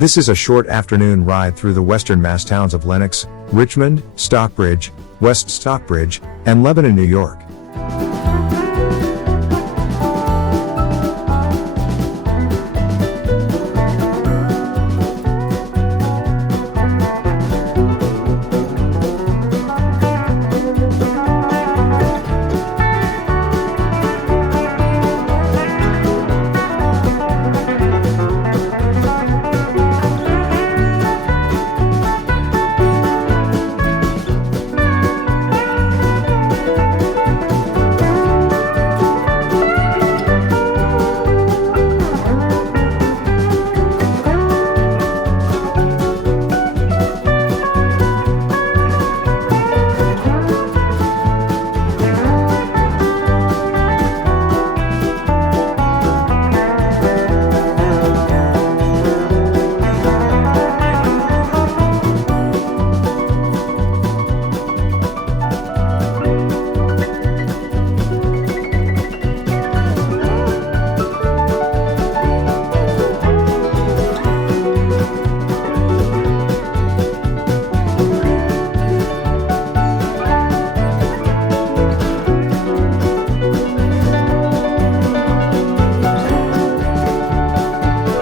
This is a short afternoon ride through the western Mass towns of Lenox, Richmond, Stockbridge, West Stockbridge, and Lebanon, New York.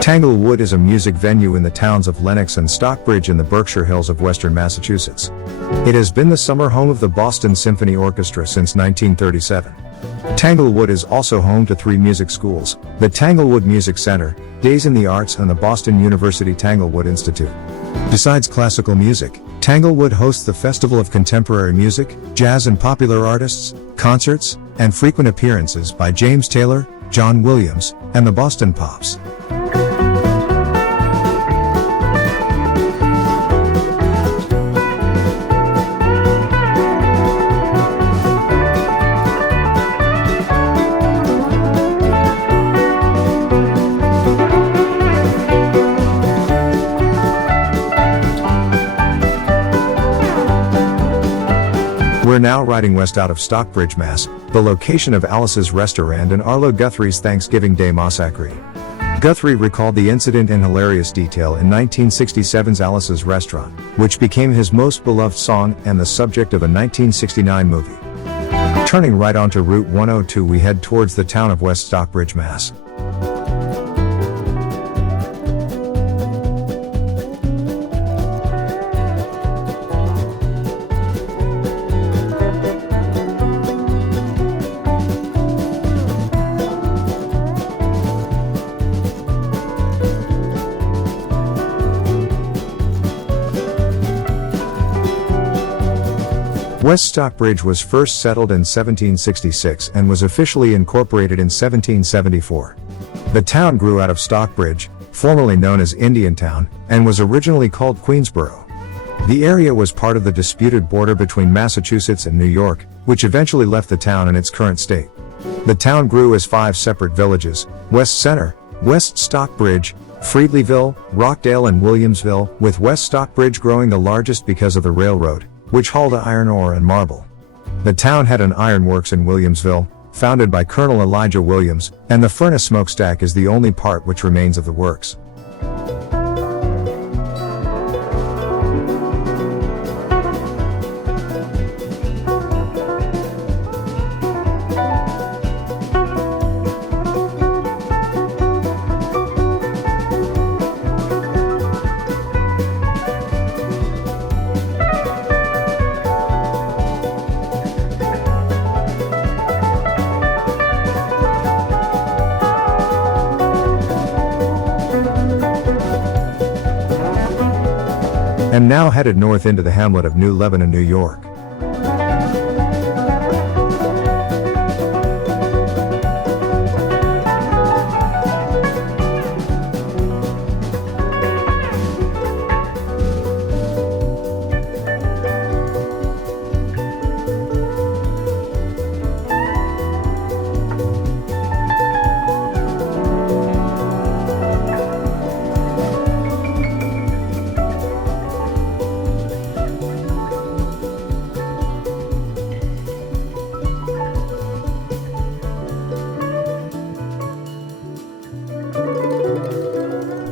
Tanglewood is a music venue in the towns of Lenox and Stockbridge in the Berkshire Hills of western Massachusetts. It has been the summer home of the Boston Symphony Orchestra since 1937. Tanglewood is also home to 3 music schools, the Tanglewood Music Center, Days in the Arts, and the Boston University Tanglewood Institute. Besides classical music, Tanglewood hosts the Festival of Contemporary Music, Jazz and Popular Artists, concerts, and frequent appearances by James Taylor, John Williams, and the Boston Pops. We're now riding west out of Stockbridge, Mass., the location of Alice's Restaurant and Arlo Guthrie's Thanksgiving Day massacre. Guthrie recalled the incident in hilarious detail in 1967's Alice's Restaurant, which became his most beloved song and the subject of a 1969 movie. Turning right onto Route 102, we head towards the town of West Stockbridge, Mass. West Stockbridge was first settled in 1766 and was officially incorporated in 1774. The town grew out of Stockbridge, formerly known as Indiantown, and was originally called Queensboro. The area was part of the disputed border between Massachusetts and New York, which eventually left the town in its current state. The town grew as 5 separate villages: West Center, West Stockbridge, Friedleyville, Rockdale, and Williamsville, with West Stockbridge growing the largest because of the railroad, which hauled iron ore and marble. The town had an ironworks in Williamsville, founded by Colonel Elijah Williams, and the furnace smokestack is the only part which remains of the works. And now headed north into the hamlet of New Lebanon, New York.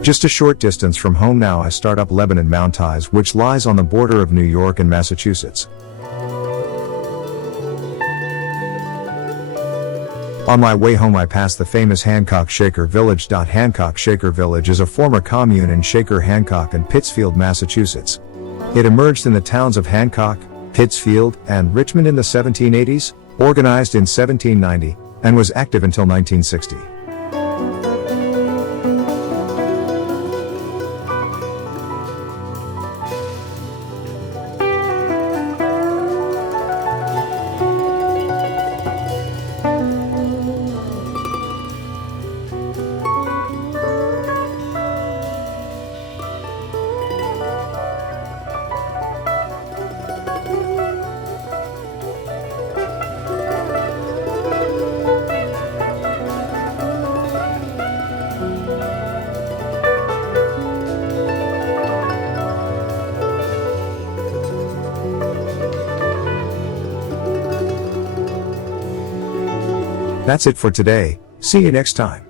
Just a short distance from home now I start up Lebanon Mounties, which lies on the border of New York and Massachusetts. On my way home I pass the famous Hancock Shaker Village. Hancock Shaker Village is a former commune in Shaker, Hancock and Pittsfield, Massachusetts. It emerged in the towns of Hancock, Pittsfield, and Richmond in the 1780s, organized in 1790, and was active until 1960. That's it for today. See you next time.